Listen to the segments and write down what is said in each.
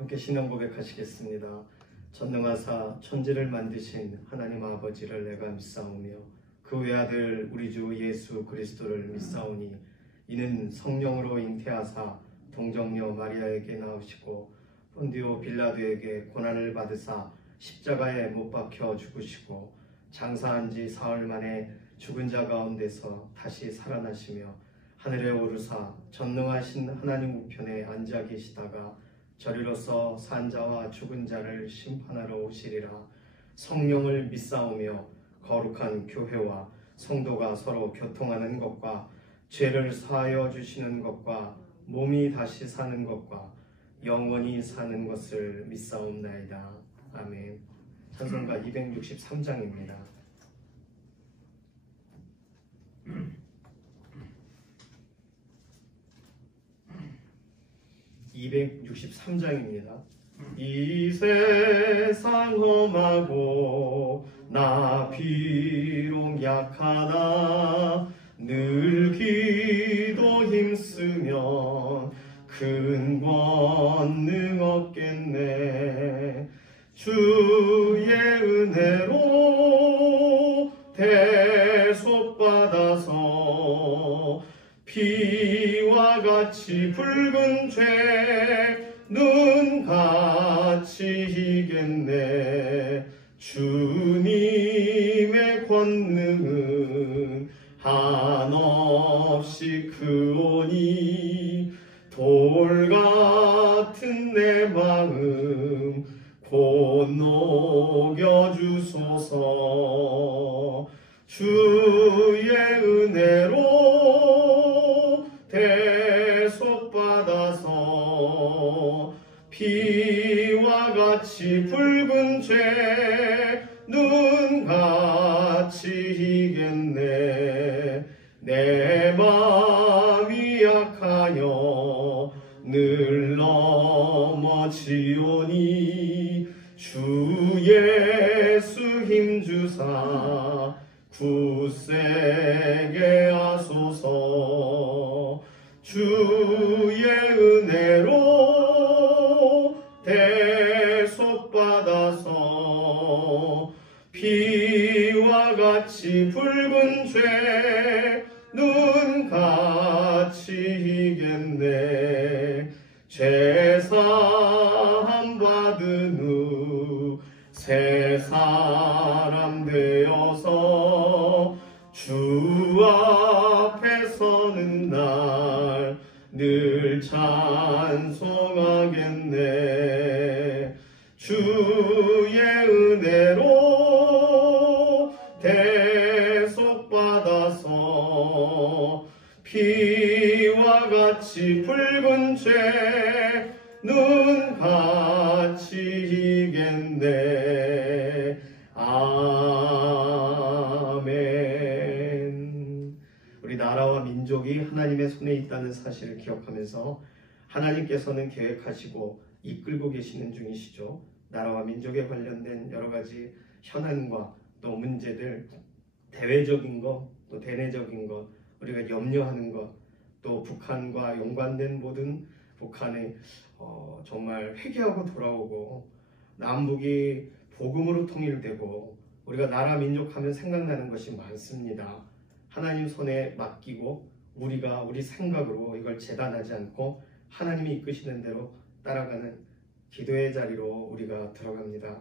함께 신앙 고백하시겠습니다. 전능하사 천지를 만드신 하나님 아버지를 내가 믿사오며 그 외아들 우리 주 예수 그리스도를 믿사오니 이는 성령으로 잉태하사 동정녀 마리아에게 나오시고 본디오 빌라도에게 고난을 받으사 십자가에 못 박혀 죽으시고 장사한 지 사흘 만에 죽은 자 가운데서 다시 살아나시며 하늘에 오르사 전능하신 하나님 우편에 앉아 계시다가 저리로서 산 자와 죽은 자를 심판하러 오시리라. 성령을 믿사오며 거룩한 교회와 성도가 서로 교통하는 것과 죄를 사하여 주시는 것과 몸이 다시 사는 것과 영원히 사는 것을 믿사옵나이다. 아멘. 찬송가 263장입니다. 263장입니다. 이 세상 험하고 나 비록 약하나 늘 기도 힘쓰면 큰 권능 얻겠네. 주의 은혜로 대속받아서 피와 같이 붉은 죄 눈같이 이겠네. 주님의 권능은 한없이 크오니 돌같은 내 마음 곧 녹여주소서. 주의 은혜로 대속받아서 피와 같이 붉은 죄 눈같이 이겠네. 내 마음이 약하여 늘 넘어지오니 주 예수 힘주사 굳세게 하소서. 주의 은혜로 대속받아서 피와 같이 붉은 죄 눈같이 이겠네. 제사함 받은 후 새 사람 되어서 주 앞에 서는 날 늘 찬송하겠네. 주의 은혜로 대속받아서 피와 같이 붉은 죄 눈같이 이겠네. 아멘. 우리 나라와 민족이 하나님의 손에 있다는 사실을 기억하면서 하나님께서는 계획하시고 이끌고 계시는 중이시죠. 나라와 민족에 관련된 여러 가지 현안과 또 문제들, 대외적인 것, 또 대내적인 것, 우리가 염려하는 것, 또 북한과 연관된 모든 북한의 정말 회개하고 돌아오고 남북이 복음으로 통일되고 우리가 나라 민족 하면 생각나는 것이 많습니다. 하나님 손에 맡기고 우리가 우리 생각으로 이걸 재단하지 않고 하나님이 이끄시는 대로 따라가는 기도의 자리로 우리가 들어갑니다.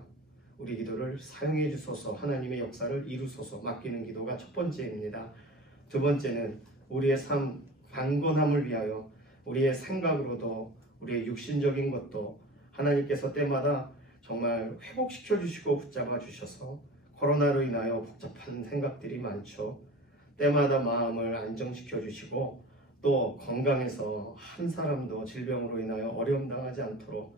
우리 기도를 사용해 주소서. 하나님의 역사를 이루소서. 맡기는 기도가 첫 번째입니다. 두 번째는 우리의 삶 강건함을 위하여 우리의 생각으로도 우리의 육신적인 것도 하나님께서 때마다 정말 회복시켜 주시고 붙잡아 주셔서 코로나로 인하여 복잡한 생각들이 많죠. 때마다 마음을 안정시켜 주시고 또 건강해서 한 사람도 질병으로 인하여 어려움 당하지 않도록,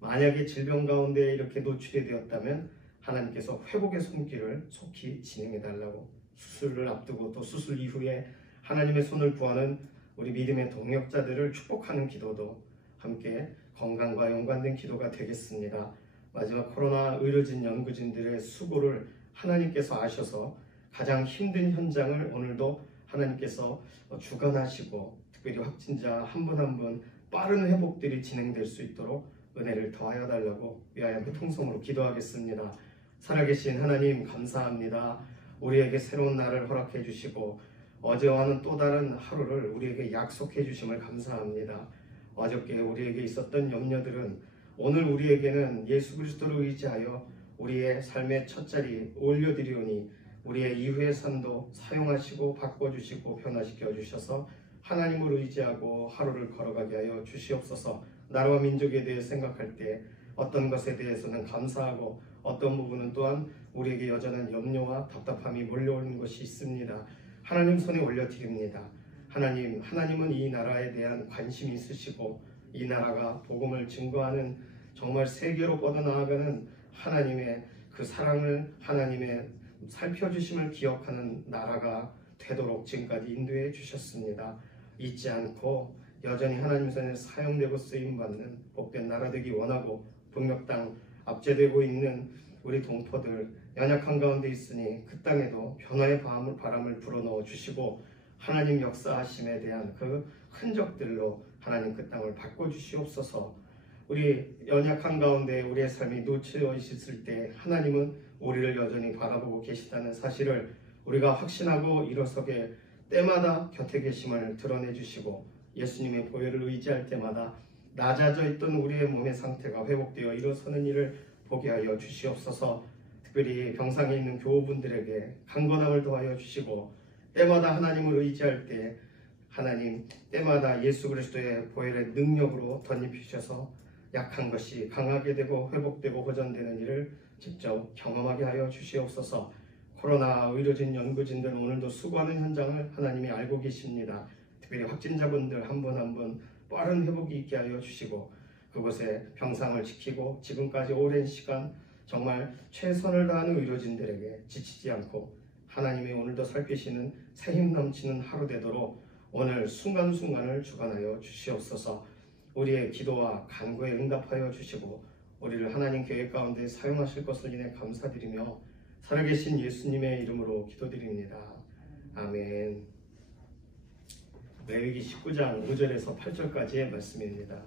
만약에 질병 가운데 이렇게 노출이 되었다면 하나님께서 회복의 손길을 속히 진행해 달라고, 수술을 앞두고 또 수술 이후에 하나님의 손을 구하는 우리 믿음의 동역자들을 축복하는 기도도 함께 건강과 연관된 기도가 되겠습니다. 마지막 코로나 의료진 연구진들의 수고를 하나님께서 아셔서 가장 힘든 현장을 오늘도 하나님께서 주관하시고 특별히 확진자 한 분 한 분 빠른 회복들이 진행될 수 있도록 은혜를 더하여 달라고 위하여 그 통성으로 기도하겠습니다. 살아계신 하나님 감사합니다. 우리에게 새로운 날을 허락해 주시고 어제와는 또 다른 하루를 우리에게 약속해 주심을 감사합니다. 어저께 우리에게 있었던 염려들은 오늘 우리에게는 예수 그리스도를 의지하여 우리의 삶의 첫 자리 올려드리오니 우리의 이후의 삶도 사용하시고 바꿔주시고 변화시켜 주셔서 하나님을 의지하고 하루를 걸어가게 하여 주시옵소서. 나라와 민족에 대해 생각할 때 어떤 것에 대해서는 감사하고 어떤 부분은 또한 우리에게 여전한 염려와 답답함이 몰려오는 것이 있습니다. 하나님 손에 올려드립니다. 하나님은 이 나라에 대한 관심이 있으시고 이 나라가 복음을 증거하는 정말 세계로 뻗어나가는 하나님의 그 사랑을 하나님의 살펴주심을 기억하는 나라가 되도록 지금까지 인도해 주셨습니다. 잊지 않고 여전히 하나님 손에 사용되고 쓰임받는 복된 나라 되기 원하고 북녘 땅 압제되고 있는 우리 동포들 연약한 가운데 있으니 그 땅에도 변화의 바람을 불어넣어 주시고 하나님 역사하심에 대한 그 흔적들로 하나님 그 땅을 바꿔주시옵소서. 우리 연약한 가운데 우리의 삶이 놓쳐 있을 때 하나님은 우리를 여전히 바라보고 계시다는 사실을 우리가 확신하고 일어서게 때마다 곁에 계심을 드러내 주시고 예수님의 보혈을 의지할 때마다 낮아져 있던 우리의 몸의 상태가 회복되어 일어서는 일을 보게 하여 주시옵소서. 특별히 병상에 있는 교우분들에게 강건함을 더하여 주시고 때마다 하나님을 의지할 때 하나님 때마다 예수 그리스도의 보혈의 능력으로 덧입히셔서 약한 것이 강하게 되고 회복되고 호전되는 일을 직접 경험하게 하여 주시옵소서. 코로나 의료진 연구진들 오늘도 수고하는 현장을 하나님이 알고 계십니다. 특별히 확진자분들 한 분 한 분 빠른 회복이 있게 하여 주시고 그곳에 병상을 지키고 지금까지 오랜 시간 정말 최선을 다하는 의료진들에게 지치지 않고 하나님이 오늘도 살피시는 새힘 넘치는 하루 되도록 오늘 순간순간을 주관하여 주시옵소서. 우리의 기도와 간구에 응답하여 주시고 우리를 하나님 계획 가운데 사용하실 것을 인해 감사드리며 살아계신 예수님의 이름으로 기도드립니다. 아멘. 레위기 19장 5절에서 8절까지의 말씀입니다.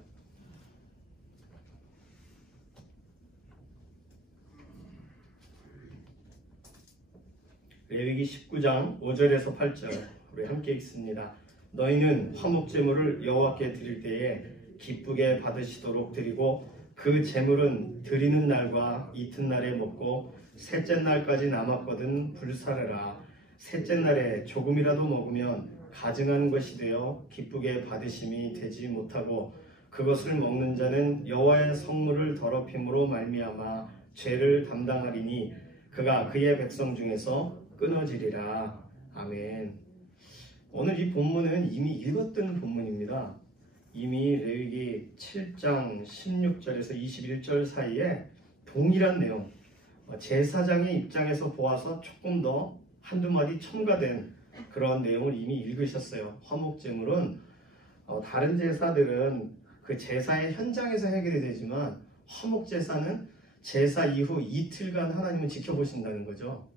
레위기 19장 5절에서 8절 우리 함께 읽습니다. 너희는 화목제물을 여호와께 드릴 때에 기쁘게 받으시도록 드리고 그 제물은 드리는 날과 이튿날에 먹고 셋째 날까지 남았거든 불사르라. 셋째 날에 조금이라도 먹으면 가증하는 것이 되어 기쁘게 받으심이 되지 못하고 그것을 먹는 자는 여호와의 성물을 더럽힘으로 말미암아 죄를 담당하리니 그가 그의 백성 중에서 끊어지리라. 아멘. 오늘 이 본문은 이미 읽었던 본문입니다. 이미 레위기 7장 16절에서 21절 사이에 동일한 내용, 제사장의 입장에서 보아서 조금 더 한두 마디 첨가된 그런 내용을 이미 읽으셨어요. 화목제물은 다른 제사들은 그 제사의 현장에서 해결이 되지만 화목제사는 제사 이후 이틀간 하나님은 지켜보신다는 거죠.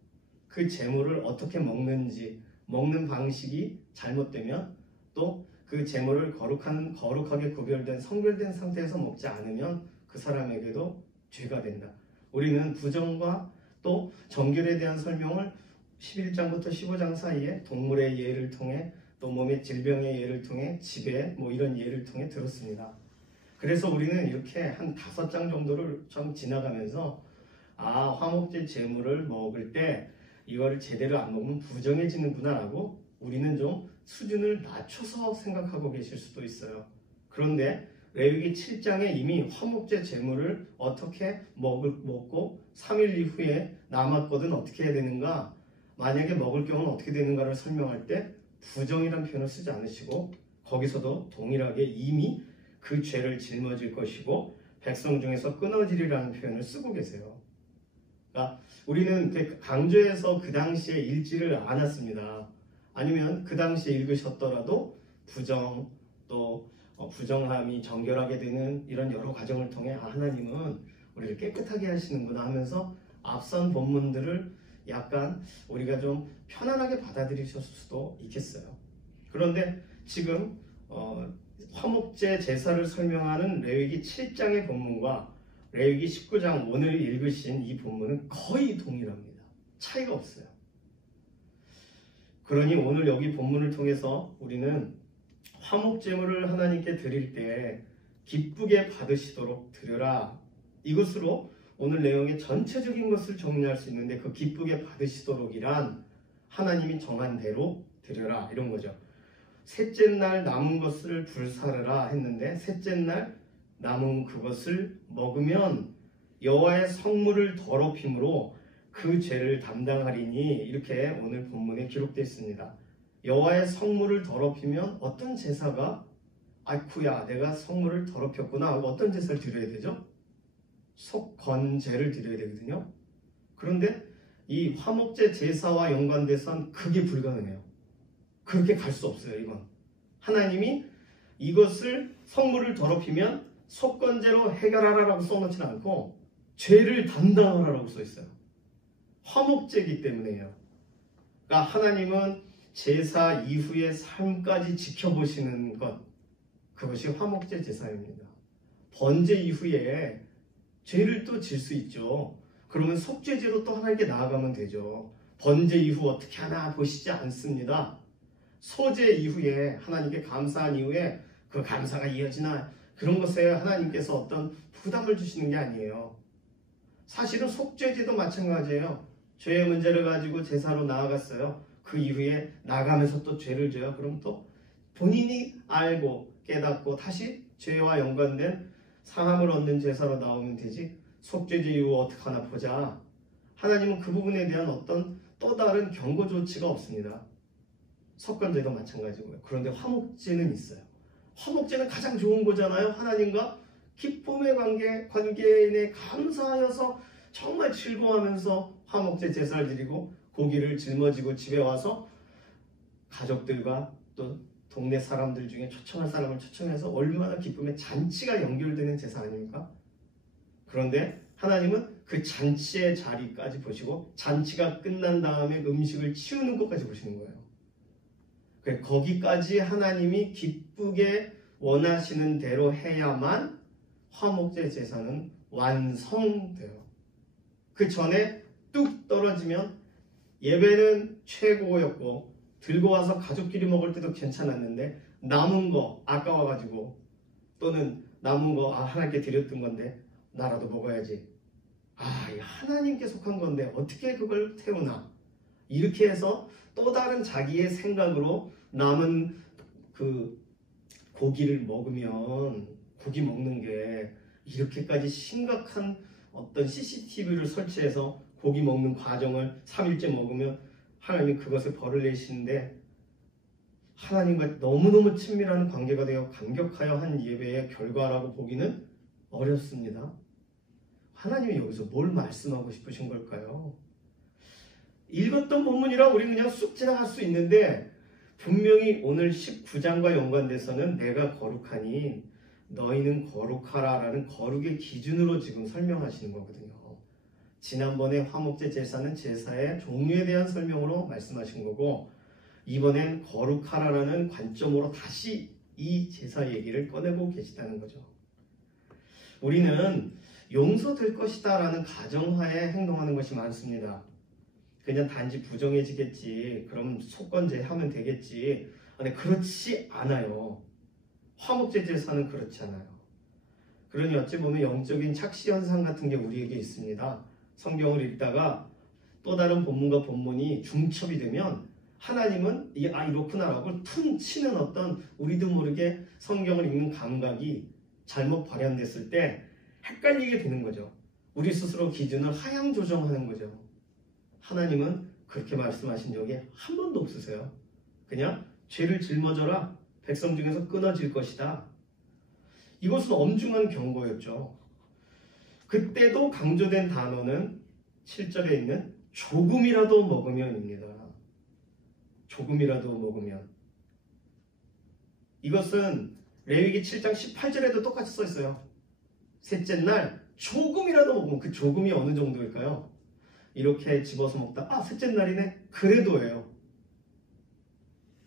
그 제물을 어떻게 먹는지, 먹는 방식이 잘못되면 또 그 제물을 거룩하게 구별된 성별된 상태에서 먹지 않으면 그 사람에게도 죄가 된다. 우리는 부정과 또 정결에 대한 설명을 11장부터 15장 사이에 동물의 예를 통해 또 몸의 질병의 예를 통해 지배 이런 예를 통해 들었습니다. 그래서 우리는 이렇게 한 5장 정도를 좀 지나가면서 화목제 제물을 먹을 때 이거를 제대로 안 먹으면 부정해지는구나 라고 우리는 좀 수준을 낮춰서 생각하고 계실 수도 있어요. 그런데 레위기 7장에 이미 화목제 제물을 어떻게 먹고 3일 이후에 남았거든 어떻게 해야 되는가, 만약에 먹을 경우는 어떻게 되는가를 설명할 때 부정이라는 표현을 쓰지 않으시고 거기서도 동일하게 이미 그 죄를 짊어질 것이고 백성 중에서 끊어지리라는 표현을 쓰고 계세요. 그러니까 우리는 강조해서 그 당시에 읽지를 않았습니다. 아니면 그 당시에 읽으셨더라도 부정 또 부정함이 정결하게 되는 이런 여러 과정을 통해 하나님은 우리를 깨끗하게 하시는구나 하면서 앞선 본문들을 약간 우리가 좀 편안하게 받아들이셨을 수도 있겠어요. 그런데 지금 화목제 제사를 설명하는 레위기 7장의 본문과 레위기 19장 오늘 읽으신 이 본문은 거의 동일합니다. 차이가 없어요. 그러니 오늘 여기 본문을 통해서 우리는 화목제물을 하나님께 드릴 때 기쁘게 받으시도록 드려라. 이것으로 오늘 내용의 전체적인 것을 정리할 수 있는데, 그 기쁘게 받으시도록이란 하나님이 정한 대로 드려라 이런 거죠. 셋째 날 남은 것을 불사르라 했는데, 셋째 날 남은 그것을 먹으면 여호와의 성물을 더럽힘으로 그 죄를 담당하리니, 이렇게 오늘 본문에 기록되어 있습니다. 여호와의 성물을 더럽히면 어떤 제사가, 아이쿠야 내가 성물을 더럽혔구나 하고 어떤 제사를 드려야 되죠? 속건제를 드려야 되거든요. 그런데 이 화목제 제사와 연관돼서는 그게 불가능해요. 그렇게 갈 수 없어요. 이건 하나님이 이것을 성물을 더럽히면 속건제로 해결하라라고 써놓지는 않고 죄를 담당하라라고 써 있어요. 화목제이기 때문에요. 그러니까 하나님은 제사 이후의 삶까지 지켜보시는 것, 그것이 화목제 제사입니다. 번제 이후에 죄를 또 질 수 있죠. 그러면 속죄제로 또 하나님께 나아가면 되죠. 번제 이후 어떻게 하나 보시지 않습니다. 소제 이후에 하나님께 감사한 이후에 그 감사가 이어지나 그런 것에 하나님께서 어떤 부담을 주시는 게 아니에요. 사실은 속죄제도 마찬가지예요. 죄의 문제를 가지고 제사로 나아갔어요. 그 이후에 나가면서 또 죄를 져요. 그럼 또 본인이 알고 깨닫고 다시 죄와 연관된 상함을 얻는 제사로 나오면 되지, 속죄제 이후 어떻게 하나 보자. 하나님은 그 부분에 대한 어떤 또 다른 경고 조치가 없습니다. 속건제도 마찬가지고요. 그런데 화목제는 있어요. 화목제는 가장 좋은 거잖아요. 하나님과 기쁨의 관계인에 감사하여서 정말 즐거워하면서 화목제 제사를 드리고 고기를 짊어지고 집에 와서 가족들과 또 동네 사람들 중에 초청할 사람을 초청해서 얼마나 기쁨의 잔치가 연결되는 제사 아닙니까? 그런데 하나님은 그 잔치의 자리까지 보시고 잔치가 끝난 다음에 음식을 치우는 것까지 보시는 거예요. 거기까지 하나님이 기쁘게 원하시는 대로 해야만 화목제 제사는 완성돼요. 그 전에 뚝 떨어지면 예배는 최고였고 들고 와서 가족끼리 먹을 때도 괜찮았는데 남은 거 아까워가지고, 또는 남은 거 하나님께 드렸던 건데 나라도 먹어야지, 하나님께 속한 건데 어떻게 그걸 태우나, 이렇게 해서 또 다른 자기의 생각으로 남은 그 고기를 먹으면, 고기 먹는 게 이렇게까지 심각한 어떤 CCTV를 설치해서 고기 먹는 과정을 3일째 먹으면 하나님이 그것을 벌을 내시는데, 하나님과 너무너무 친밀한 관계가 되어 감격하여 한 예배의 결과라고 보기는 어렵습니다. 하나님이 여기서 뭘 말씀하고 싶으신 걸까요? 읽었던 본문이라 우리 그냥 쑥 지나갈 수 있는데, 분명히 오늘 19장과 연관돼서는 내가 거룩하니 너희는 거룩하라 라는 거룩의 기준으로 지금 설명하시는 거거든요. 지난번에 화목제 제사는 제사의 종류에 대한 설명으로 말씀하신 거고, 이번엔 거룩하라라는 관점으로 다시 이 제사 얘기를 꺼내고 계시다는 거죠. 우리는 용서될 것이다 라는 가정하에 행동하는 것이 많습니다. 그냥 단지 부정해지겠지, 그럼 속건제 하면 되겠지. 근데 그렇지 않아요. 화목제 제사는 그렇지 않아요. 그러니 어찌 보면 영적인 착시 현상 같은 게 우리에게 있습니다. 성경을 읽다가 또 다른 본문과 본문이 중첩이 되면 하나님은 이렇구나라고 퉁 치는 어떤 우리도 모르게 성경을 읽는 감각이 잘못 발현됐을 때 헷갈리게 되는 거죠. 우리 스스로 기준을 하향 조정하는 거죠. 하나님은 그렇게 말씀하신 적이 한 번도 없으세요. 그냥 죄를 짊어져라, 백성 중에서 끊어질 것이다. 이것은 엄중한 경고였죠. 그때도 강조된 단어는 7절에 있는 조금이라도 먹으면입니다. 조금이라도 먹으면. 이것은 레위기 7장 18절에도 똑같이 써 있어요. 셋째 날 조금이라도 먹으면, 그 조금이 어느 정도일까요? 이렇게 집어서 먹다 셋째 날이네? 그래도예요.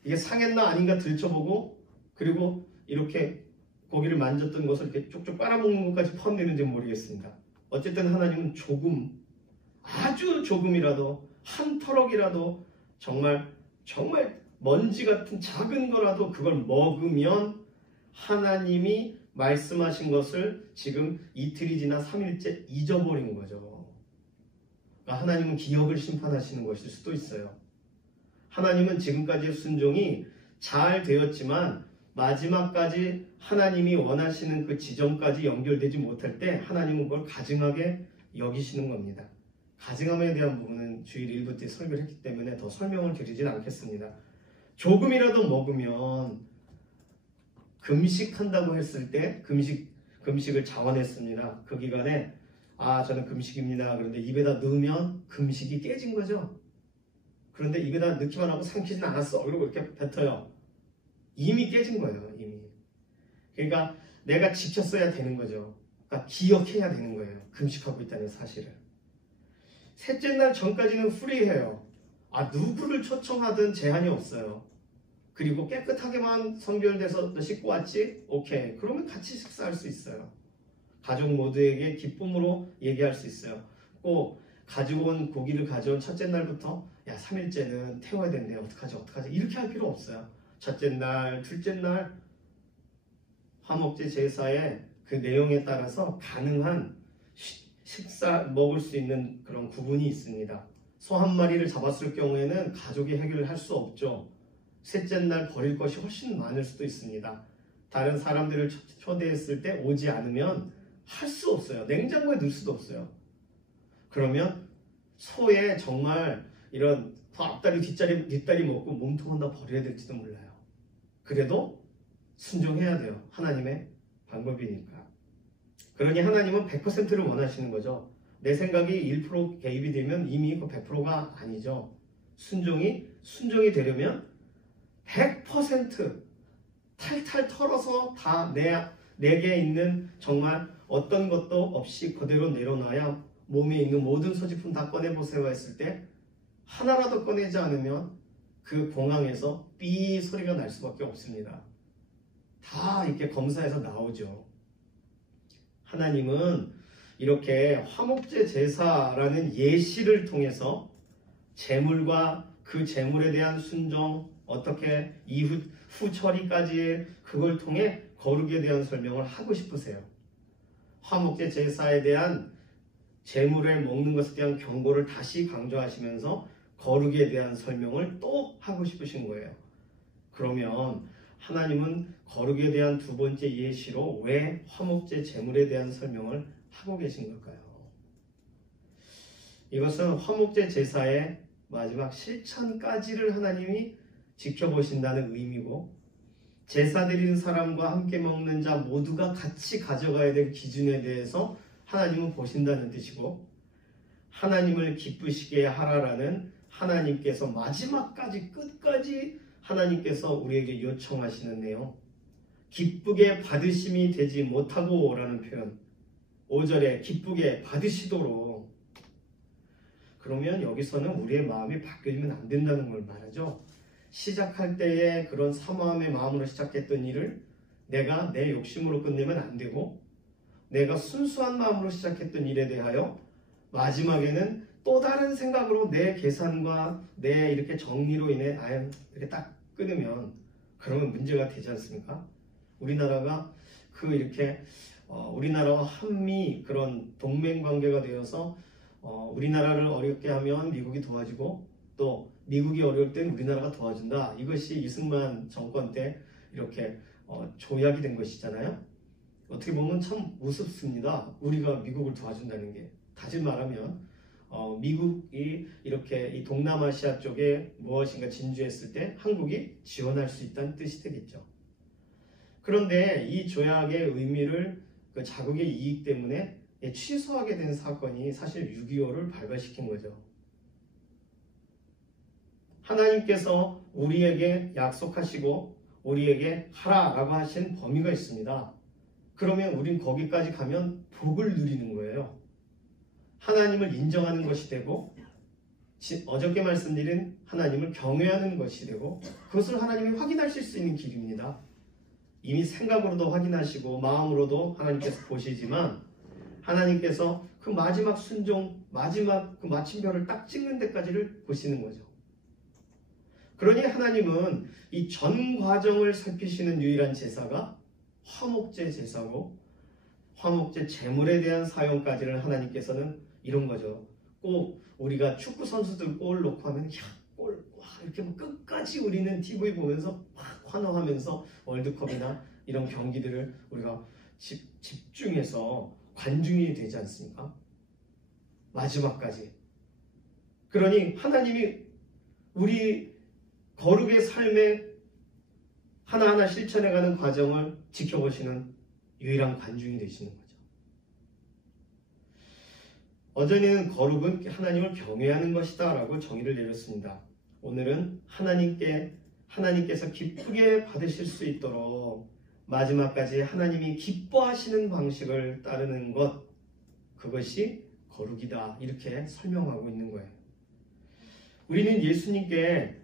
이게 상했나 아닌가 들춰보고, 그리고 이렇게 고기를 만졌던 것을 이렇게 쪽쪽 빨아먹는 것까지 포함되는지 모르겠습니다. 어쨌든 하나님은 조금, 아주 조금이라도, 한 터럭이라도, 정말 먼지 같은 작은 거라도 그걸 먹으면 하나님이 말씀하신 것을 지금 이틀이 지나 3일째 잊어버린 거죠. 그러니까 하나님은 기억을 심판하시는 것일 수도 있어요. 하나님은 지금까지의 순종이 잘 되었지만 마지막까지 하나님이 원하시는 그 지점까지 연결되지 못할 때 하나님은 그걸 가증하게 여기시는 겁니다. 가증함에 대한 부분은 주일 1부 때 설교를 했기 때문에 더 설명을 드리진 않겠습니다. 조금이라도 먹으면 금식한다고 했을 때 금식을 자원했습니다. 그 기간에 저는 금식입니다. 그런데 입에다 넣으면 금식이 깨진 거죠. 그런데 입에다 넣기만 하고 삼키진 않았어. 그리고 이렇게 뱉어요. 이미 깨진 거예요. 이미. 그러니까 내가 지켰어야 되는 거죠. 그러니까 기억해야 되는 거예요. 금식하고 있다는 사실을. 셋째 날 전까지는 프리해요. 누구를 초청하든 제한이 없어요. 그리고 깨끗하게만 성별돼서 너 씻고 왔지? 오케이. 그러면 같이 식사할 수 있어요. 가족 모두에게 기쁨으로 얘기할 수 있어요. 꼭 가지고 온 고기를 가져온 첫째 날부터 3일째는 태워야 된대. 어떡하지? 이렇게 할 필요 없어요. 첫째 날, 둘째 날 화목제 제사의 그 내용에 따라서 가능한 식사 먹을 수 있는 그런 구분이 있습니다. 소 한 마리를 잡았을 경우에는 가족이 해결을 할 수 없죠. 셋째 날 버릴 것이 훨씬 많을 수도 있습니다. 다른 사람들을 초대했을 때 오지 않으면 할 수 없어요. 냉장고에 넣을 수도 없어요. 그러면 소에 정말 이런 앞다리 뒷다리 먹고 몸통은 다 버려야 될지도 몰라요. 그래도 순종해야 돼요. 하나님의 방법이니까. 그러니 하나님은 100%를 원하시는 거죠. 내 생각이 1% 개입이 되면 이미 그 100%가 아니죠. 순종이 되려면 100% 탈탈 털어서 다 내게 있는 정말 어떤 것도 없이 그대로 내려놔야 몸에 있는 모든 소지품 다 꺼내보세요 했을 때 하나라도 꺼내지 않으면 그 공항에서 삐 소리가 날 수밖에 없습니다. 다 이렇게 검사해서 나오죠. 하나님은 이렇게 화목제 제사라는 예시를 통해서 제물과 그 제물에 대한 순종, 어떻게 후 처리까지 그걸 통해 거룩에 대한 설명을 하고 싶으세요. 화목제 제사에 대한 제물에 먹는 것에 대한 경고를 다시 강조하시면서 거룩에 대한 설명을 또 하고 싶으신 거예요. 그러면 하나님은 거룩에 대한 두 번째 예시로 왜 화목제 제물에 대한 설명을 하고 계신 걸까요? 이것은 화목제 제사의 마지막 실천까지를 하나님이 지켜보신다는 의미고 제사 드리는 사람과 함께 먹는 자 모두가 같이 가져가야 될 기준에 대해서 하나님은 보신다는 뜻이고 하나님을 기쁘시게 하라라는 하나님께서 마지막까지 끝까지 하나님께서 우리에게 요청하시는 내용 기쁘게 받으심이 되지 못하고 라는 표현 5절에 기쁘게 받으시도록 그러면 여기서는 우리의 마음이 바뀌어지면 안 된다는 걸 말하죠. 시작할 때에 그런 사모함의 마음으로 시작했던 일을 내가 내 욕심으로 끝내면 안 되고 내가 순수한 마음으로 시작했던 일에 대하여 마지막에는 또 다른 생각으로 내 계산과 내 이렇게 정리로 인해 이렇게 딱 끊으면 그러면 문제가 되지 않습니까? 우리나라가 우리나라와 한미 그런 동맹 관계가 되어서 우리나라를 어렵게 하면 미국이 도와주고 또 미국이 어려울 땐 우리나라가 도와준다. 이것이 이승만 정권 때 이렇게 조약이 된 것이잖아요. 어떻게 보면 참 우습습니다. 우리가 미국을 도와준다는 게. 다시 말하면 미국이 이렇게 이 동남아시아 쪽에 무엇인가 진주했을 때 한국이 지원할 수 있다는 뜻이 되겠죠. 그런데 이 조약의 의미를 그 자국의 이익 때문에 취소하게 된 사건이 사실 6.25를 발발시킨 거죠. 하나님께서 우리에게 약속하시고 우리에게 하라라고 하신 범위가 있습니다. 그러면 우린 거기까지 가면 복을 누리는 거예요. 하나님을 인정하는 것이 되고 어저께 말씀드린 하나님을 경외하는 것이 되고 그것을 하나님이 확인하실 수 있는 길입니다. 이미 생각으로도 확인하시고 마음으로도 하나님께서 보시지만 하나님께서 그 마지막 순종, 마지막 그 마침표를 딱 찍는 데까지를 보시는 거죠. 그러니 하나님은 이 전 과정을 살피시는 유일한 제사가 화목제 제사고, 화목제 제물에 대한 사용까지를 하나님께서는 이런 거죠. 꼭 우리가 축구 선수들 골 넣고 하면 골 와, 이렇게 뭐 끝까지 우리는 TV 보면서 막 환호하면서 월드컵이나 이런 경기들을 우리가 집중해서 관중이 되지 않습니까? 마지막까지. 그러니 하나님이 우리 거룩의 삶에 하나하나 실천해가는 과정을 지켜보시는 유일한 관중이 되시는 거죠. 어제는 거룩은 하나님을 경외하는 것이다 라고 정의를 내렸습니다. 오늘은 하나님께서 기쁘게 받으실 수 있도록 마지막까지 하나님이 기뻐하시는 방식을 따르는 것, 그것이 거룩이다, 이렇게 설명하고 있는 거예요. 우리는 예수님께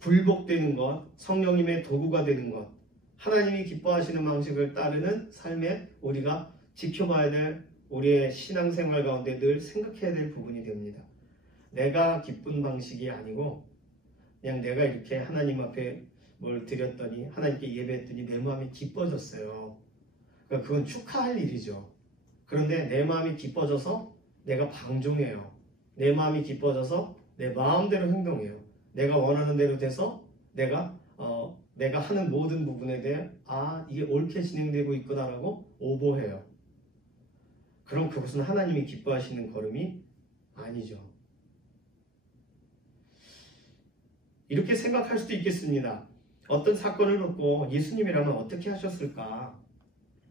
굴복되는 것, 성령님의 도구가 되는 것, 하나님이 기뻐하시는 방식을 따르는 삶에 우리가 지켜봐야 될 우리의 신앙생활 가운데 늘 생각해야 될 부분이 됩니다. 내가 기쁜 방식이 아니고 그냥 내가 이렇게 하나님 앞에 뭘 드렸더니, 하나님께 예배했더니 내 마음이 기뻐졌어요. 그러니까 그건 축하할 일이죠. 그런데 내 마음이 기뻐져서 내가 방종해요. 내 마음이 기뻐져서 내 마음대로 행동해요. 내가 원하는 대로 돼서 내가 하는 모든 부분에 대해 이게 옳게 진행되고 있구나라고 오버해요. 그럼 그것은 하나님이 기뻐하시는 걸음이 아니죠. 이렇게 생각할 수도 있겠습니다. 어떤 사건을 놓고 예수님이라면 어떻게 하셨을까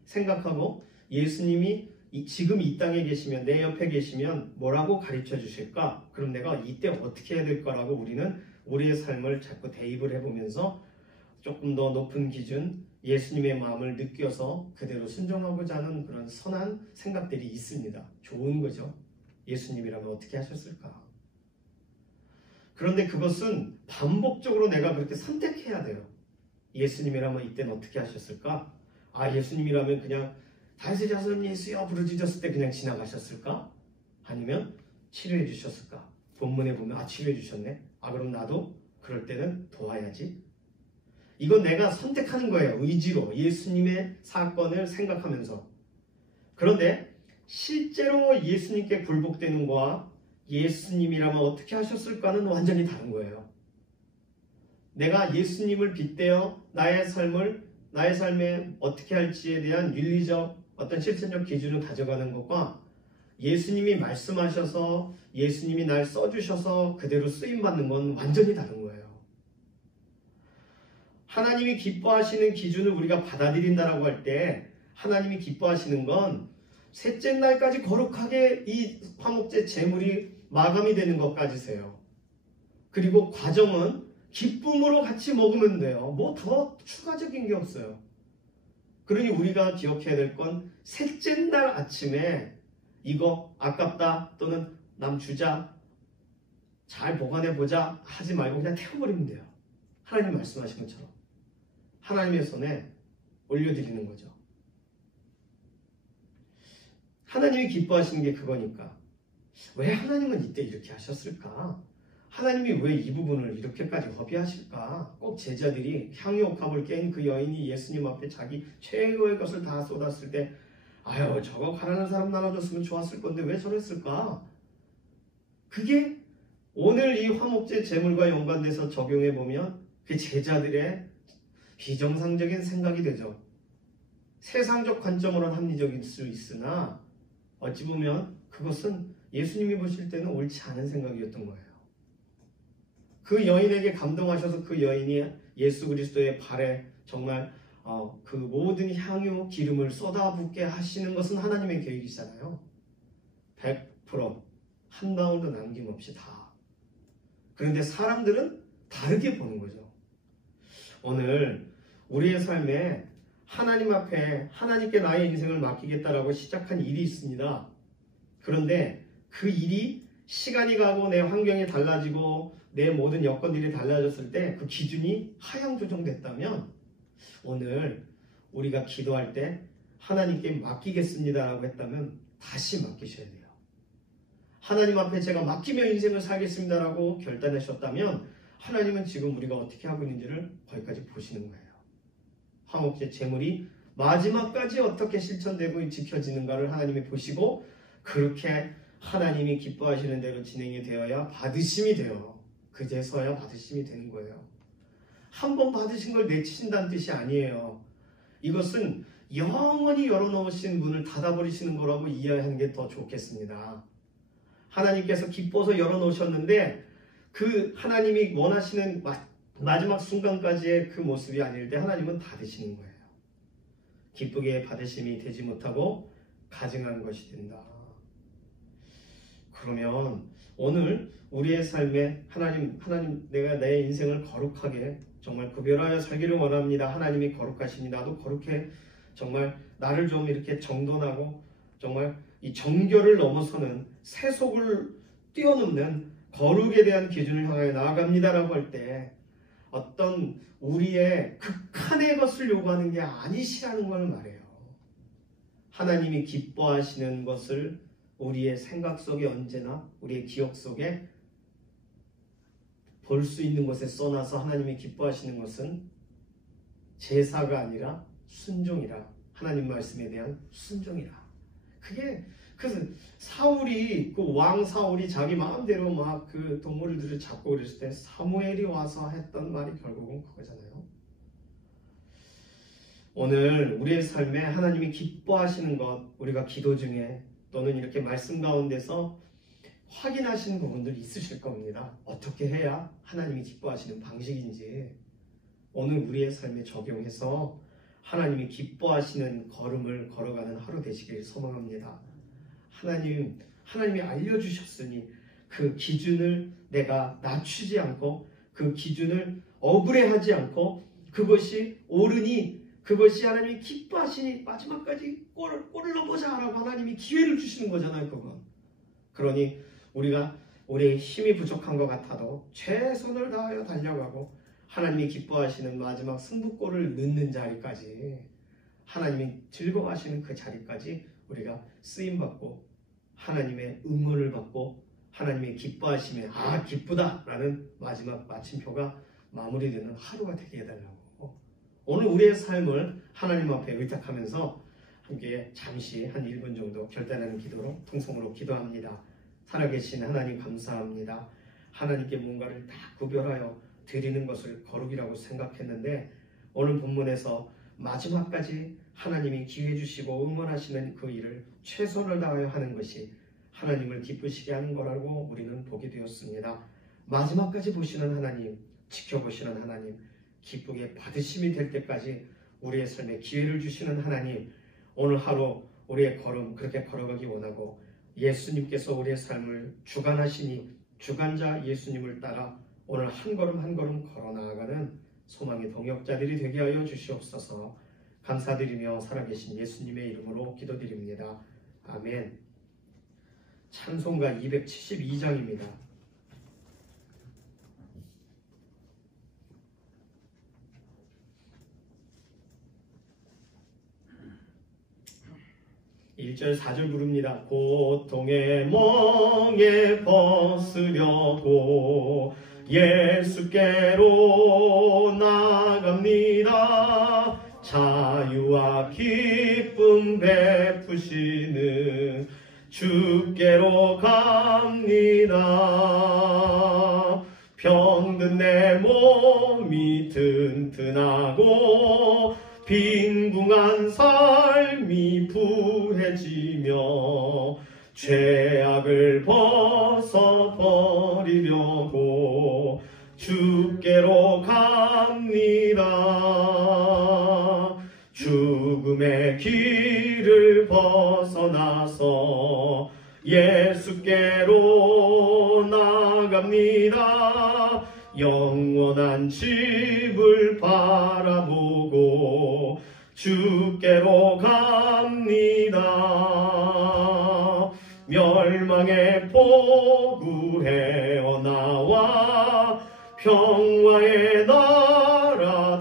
생각하고, 예수님이 지금 이 땅에 계시면, 내 옆에 계시면 뭐라고 가르쳐 주실까? 그럼 내가 이때 어떻게 해야 될까라고 우리는 우리의 삶을 자꾸 대입을 해보면서 조금 더 높은 기준, 예수님의 마음을 느껴서 그대로 순종하고자 하는 그런 선한 생각들이 있습니다. 좋은 거죠. 예수님이라면 어떻게 하셨을까? 그런데 그것은 반복적으로 내가 그렇게 선택해야 돼요. 예수님이라면 이때는 어떻게 하셨을까? 예수님이라면 그냥 다시 자손 예수여 부르짖었을 때 그냥 지나가셨을까? 아니면 치료해 주셨을까? 본문에 보면 치료해 주셨네. 그럼 나도 그럴 때는 도와야지. 이건 내가 선택하는 거예요. 의지로 예수님의 사건을 생각하면서. 그런데 실제로 예수님께 굴복되는 거와 예수님이라면 어떻게 하셨을까는 완전히 다른 거예요. 내가 예수님을 빗대어 나의 삶에 어떻게 할지에 대한 윤리적 어떤 실천적 기준을 가져가는 것과 예수님이 말씀하셔서 예수님이 날 써주셔서 그대로 쓰임받는 건 완전히 다른 거예요. 하나님이 기뻐하시는 기준을 우리가 받아들인다라고 할 때, 하나님이 기뻐하시는 건 셋째 날까지 거룩하게 이 화목제 제물이 마감이 되는 것까지세요. 그리고 과정은 기쁨으로 같이 먹으면 돼요. 뭐 더 추가적인 게 없어요. 그러니 우리가 기억해야 될 건 셋째 날 아침에 이거 아깝다 또는 남 주자, 잘 보관해보자 하지 말고 그냥 태워버리면 돼요. 하나님 말씀하신 것처럼 하나님의 손에 올려드리는 거죠. 하나님이 기뻐하시는 게 그거니까. 왜 하나님은 이때 이렇게 하셨을까? 하나님이 왜 이 부분을 이렇게까지 허비하실까? 꼭 제자들이 향유옥합을 깬 그 여인이 예수님 앞에 자기 최고의 것을 다 쏟았을 때 저거 가난한 사람 나눠줬으면 좋았을 건데 왜 저랬을까? 그게 오늘 이 화목제 제물과 연관돼서 적용해보면 그 제자들의 비정상적인 생각이 되죠. 세상적 관점으로는 합리적일 수 있으나 어찌 보면 그것은 예수님이 보실 때는 옳지 않은 생각이었던 거예요. 그 여인에게 감동하셔서 그 여인이 예수 그리스도의 발에 정말 그 모든 향유 기름을 쏟아붓게 하시는 것은 하나님의 계획이잖아요. 100% 한 방울도 남김없이 다. 그런데 사람들은 다르게 보는 거죠. 오늘 우리의 삶에 하나님 앞에 하나님께 나의 인생을 맡기겠다라고 시작한 일이 있습니다. 그런데 그 일이 시간이 가고 내 환경이 달라지고 내 모든 여건들이 달라졌을 때 그 기준이 하향 조정됐다면 오늘 우리가 기도할 때 하나님께 맡기겠습니다라고 했다면 다시 맡기셔야 돼요. 하나님 앞에 제가 맡기며 인생을 살겠습니다라고 결단하셨다면 하나님은 지금 우리가 어떻게 하고 있는지를 거기까지 보시는 거예요. 화목제 제물이 마지막까지 어떻게 실천되고 지켜지는가를 하나님이 보시고 그렇게 하나님이 기뻐하시는 대로 진행이 되어야 받으심이 돼요. 그제서야 받으심이 되는 거예요. 한 번 받으신 걸 내치신다는 뜻이 아니에요. 이것은 영원히 열어놓으신 문을 닫아버리시는 거라고 이해하는 게 더 좋겠습니다. 하나님께서 기뻐서 열어놓으셨는데 그 하나님이 원하시는 마지막 순간까지의 그 모습이 아닐 때 하나님은 닫으시는 거예요. 기쁘게 받으심이 되지 못하고 가증한 것이 된다. 그러면 오늘 우리의 삶에 하나님 내가 내 인생을 거룩하게 정말 구별하여 살기를 원합니다. 하나님이 거룩하시니 나도 거룩해 정말 나를 좀 이렇게 정돈하고 정말 이 정결을 넘어서는 세속을 뛰어넘는 거룩에 대한 기준을 향하여 나아갑니다라고 할 때 어떤 우리의 극한의 것을 요구하는 게 아니시라는 걸 말해요. 하나님이 기뻐하시는 것을 우리의 생각 속에 언제나 우리의 기억 속에 볼 수 있는 곳에 써놔서 하나님이 기뻐하시는 것은 제사가 아니라 순종이라. 하나님 말씀에 대한 순종이라. 그게 그래서 사울이 그 왕 사울이 자기 마음대로 막 그 동물들을 잡고 그랬을 때 사무엘이 와서 했던 말이 결국은 그거잖아요. 오늘 우리의 삶에 하나님이 기뻐하시는 것 우리가 기도 중에 또는 이렇게 말씀 가운데서 확인하시는 부분들이 있으실 겁니다. 어떻게 해야 하나님이 기뻐하시는 방식인지 오늘 우리의 삶에 적용해서 하나님이 기뻐하시는 걸음을 걸어가는 하루 되시길 소망합니다. 하나님이 알려주셨으니 그 기준을 내가 낮추지 않고 그 기준을 억울해하지 않고 그것이 옳으니 그것이 하나님이 기뻐하시니 마지막까지 골을 넣어보자 라고 하나님이 기회를 주시는 거잖아요. 그건. 그러니 우리가 우리의 힘이 부족한 것 같아도 최선을 다하여 달려가고 하나님이 기뻐하시는 마지막 승부골을 넣는 자리까지 하나님이 즐거워하시는 그 자리까지 우리가 쓰임받고 하나님의 응원을 받고 하나님의 기뻐하심에 아 기쁘다 라는 마지막 마침표가 마무리되는 하루가 되게 해달라고 오늘 우리의 삶을 하나님 앞에 의탁하면서 함께 잠시 한 1분 정도 결단하는 기도로 통성으로 기도합니다. 살아계신 하나님 감사합니다. 하나님께 뭔가를 다 구별하여 드리는 것을 거룩이라고 생각했는데 오늘 본문에서 마지막까지 하나님이 기회 주시고 응원하시는 그 일을 최선을 다하여 하는 것이 하나님을 기쁘시게 하는 거라고 우리는 보게 되었습니다. 마지막까지 보시는 하나님, 지켜보시는 하나님, 기쁘게 받으심이 될 때까지 우리의 삶에 기회를 주시는 하나님, 오늘 하루 우리의 걸음 그렇게 걸어가기 원하고 예수님께서 우리의 삶을 주관하시니 주관자 예수님을 따라 오늘 한 걸음 한 걸음 걸어 나아가는 소망의 동역자들이 되게 하여 주시옵소서. 감사드리며 살아계신 예수님의 이름으로 기도드립니다. 아멘. 찬송가 272장입니다. (1절) (4절) 부릅니다. 고통의 멍에 벗으려고 예수께로 나갑니다. 자유와 기쁨 베푸시는 주께로 갑니다. 병든 내 몸이 튼튼하고 빈궁한 삶이 부해지며 죄악을 벗어버리려고 주께로 갑니다. 죽음의 길을 벗어나서 예수께로 나갑니다. 영원한 집을 바라보고 주께로 갑니다. 멸망의 포구에어 나와 평화의 나라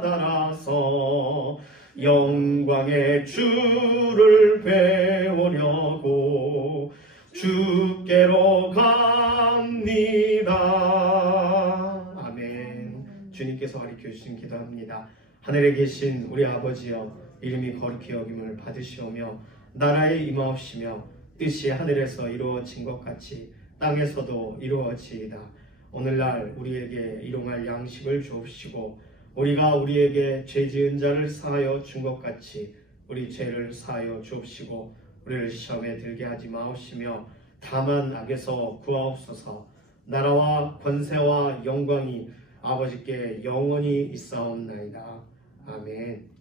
다다라서 영광의 주를 배우려고 주께로 갑니다. 아멘. 주님께서 가르쳐 주신 기도합니다. 하늘에 계신 우리 아버지여, 이름이 거룩히 여김을 받으시오며 나라에 임하옵시며 뜻이 하늘에서 이루어진 것 같이 땅에서도 이루어지이다. 오늘날 우리에게 일용할 양식을 주옵시고 우리가 우리에게 죄 지은 자를 사하여 준 것 같이 우리 죄를 사하여 주옵시고 우리를 시험에 들게 하지 마옵시며 다만 악에서 구하옵소서. 나라와 권세와 영광이 아버지께 영원히 있사옵나이다. 아멘.